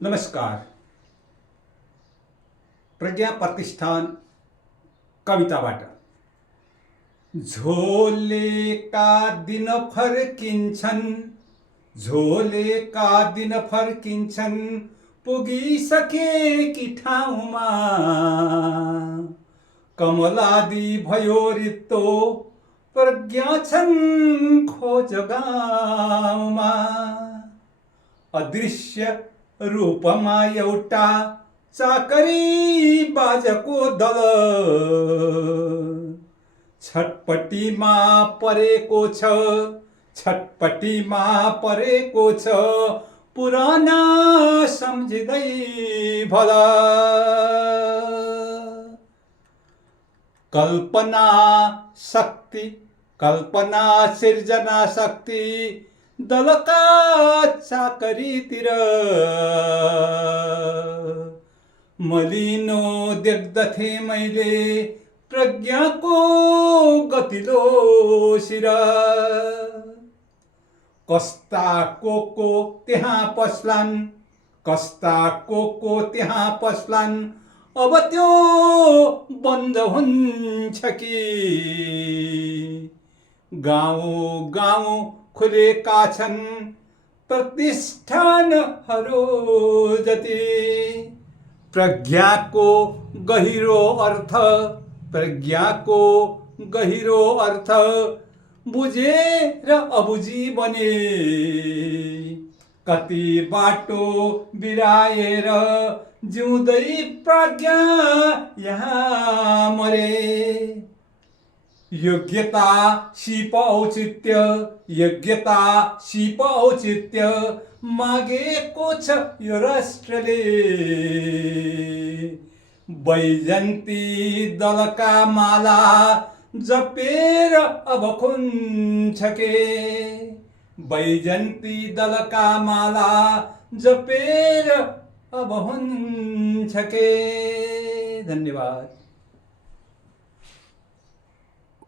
नमस्कार। प्रज्ञा प्रतिष्ठान कविताबाट झोलेका दिन फर्किन्छन्, झोलेका दिन फर्किन्छन्, पुगिसकेकी ठाउँमा कमलादी भयो रित्तो, प्रज्ञा छन् खोज गाउँमा। अदृश्य रूपमा एउटा चाकरी बाजको दल छटपटीमा परेको छ, छटपटीमा परेको छ, पुराना सम्झिँदै भल। कल्पना शक्ति, कल्पना सिर्जना शक्ति दलका चाकरीतिर मलिनो देख्दथे मैले प्रज्ञाको गतिलो शिर। कस्ता को त्यहाँ पस्लान्, कस्ता को त्यहाँ पस्लान्, अब त्यो बन्द हुन्छ कि? गाउँ गाउँ खुलेका छन् प्रतिष्ठानहरू जति। प्रज्ञाको गहिरो अर्थ, प्रज्ञाको गहिरो अर्थ बुझेर अबुझी बने। कति बाटो बिराएर जिउँदै प्रज्ञा यहाँ मरे। योग्यता सिप औचित्य, योग्यता सिप औचित्य मागेको छ यो राष्ट्रले। बैजन्ती दलका माला जपेर अब खुन्छ के? बैजन्ती दलका माला जपेर अब हुन्छ के? धन्यवाद।